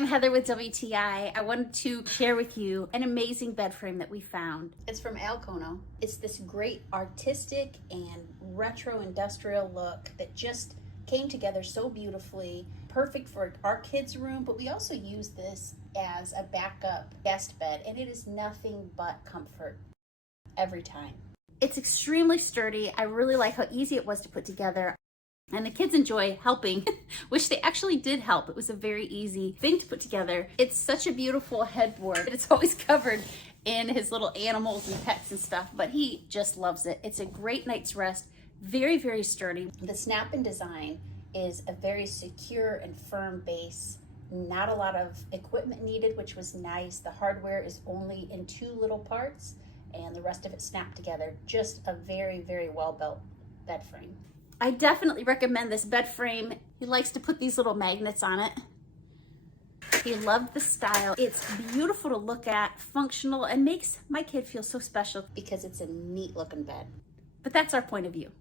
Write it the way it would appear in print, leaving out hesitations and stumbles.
I'm Heather with WTI. I wanted to share with you an amazing bed frame that we found. It's from Alecono. It's this great artistic and retro industrial look that just came together so beautifully. Perfect for our kids' room, but we also use this as a backup guest bed, and it is nothing but comfort every time. It's extremely sturdy. I really like how easy it was to put together. And the kids enjoy helping, which they actually did help. It was a very easy thing to put together. It's such a beautiful headboard. It's always covered in his little animals and pets and stuff, but he just loves it. It's a great night's rest, very, very sturdy. The snap-in design is a very secure and firm base. Not a lot of equipment needed, which was nice. The hardware is only in 2 little parts and the rest of it snapped together. Just a very, very well-built bed frame. I definitely recommend this bed frame. He likes to put these little magnets on it. He loved the style. It's beautiful to look at, functional, and makes my kid feel so special because it's a neat looking bed. But that's our point of view.